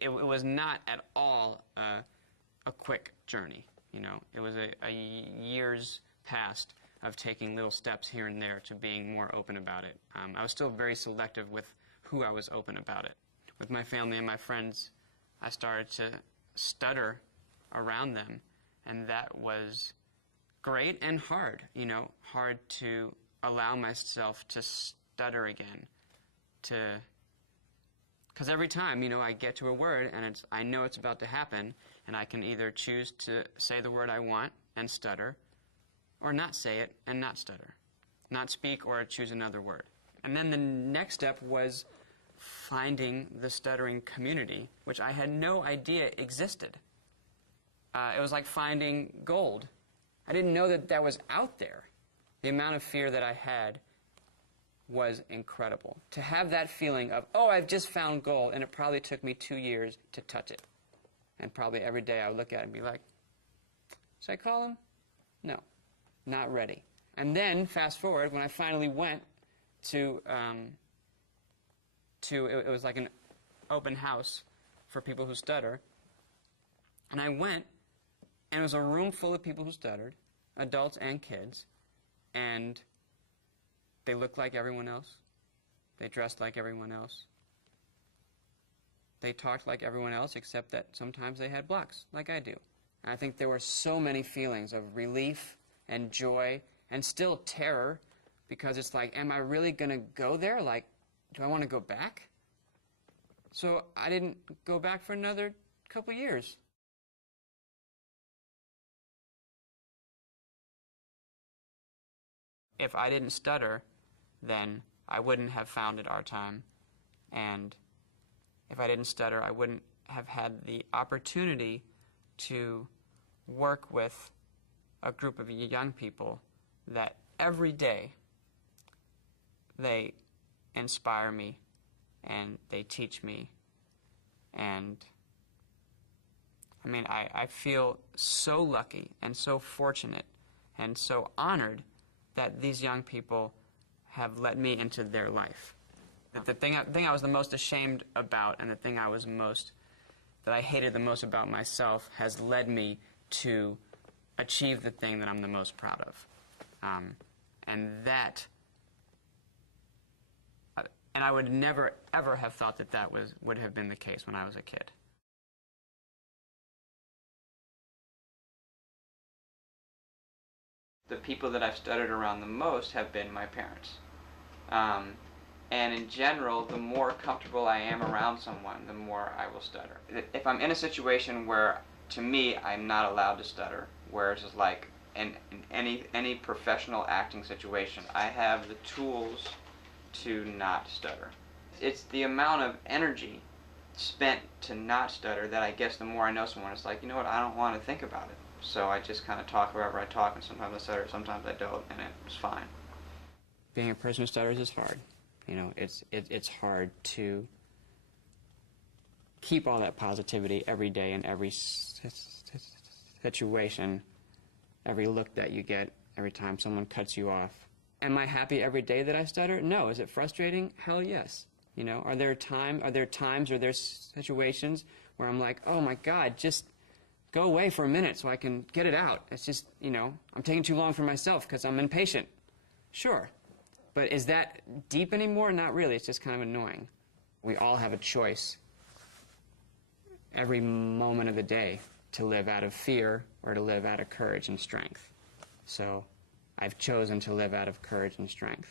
it was not at all a quick journey. You know, it was a years past of taking little steps here and there to being more open about it. I was still very selective with who I was open about it. With my family and my friends, I started to stutter around them, and that was great and hard, you know, hard to allow myself to stutter again, because every time, you know, I get to a word and I know it's about to happen, and I can either choose to say the word I want and stutter, or not say it and not stutter, not speak or choose another word. And then the next step was finding the stuttering community, which I had no idea existed. It was like finding gold. I didn't know that that was out there. The amount of fear that I had was incredible. To have that feeling of, oh, I've just found gold, and it probably took me 2 years to touch it. And probably every day I would look at it and be like, should I call him? No, not ready. And then, fast forward, when I finally went to it was like an open house for people who stutter. And I went, and it was a room full of people who stuttered, adults and kids, and they looked like everyone else. They dressed like everyone else. They talked like everyone else, except that sometimes they had blocks, like I do. And I think there were so many feelings of relief and joy and still terror, because it's like, am I really going to go there? Like, do I want to go back? So I didn't go back for another couple years. If I didn't stutter, then I wouldn't have founded Our Time. And if I didn't stutter, I wouldn't have had the opportunity to work with a group of young people that every day they inspire me and they teach me. And I mean, I feel so lucky and so fortunate and so honored that these young people have let me into their life. The thing I was the most ashamed about, and the thing that I hated the most about myself, has led me to achieve the thing that I'm the most proud of. And I would never, ever have thought that would have been the case when I was a kid. The people that I've stuttered around the most have been my parents. And in general, the more comfortable I am around someone, the more I will stutter. If I'm in a situation where, to me, I'm not allowed to stutter, where it's just like in any professional acting situation, I have the tools to not stutter. It's the amount of energy spent to not stutter that I guess the more I know someone, it's like, you know what, I don't want to think about it. So I just kind of talk wherever I talk, and sometimes I stutter, sometimes I don't, and it's fine. Being a person who stutters is hard. You know, it's hard to keep all that positivity every day in every situation, every look that you get, every time someone cuts you off. Am I happy every day that I stutter? No. Is it frustrating? Hell yes. You know, are there times, or there situations where I'm like, oh my God, just go away for a minute so I can get it out. It's just, you know, I'm taking too long for myself because I'm impatient. Sure. But is that deep anymore? Not really. It's just kind of annoying. We all have a choice every moment of the day to live out of fear or to live out of courage and strength. So I've chosen to live out of courage and strength.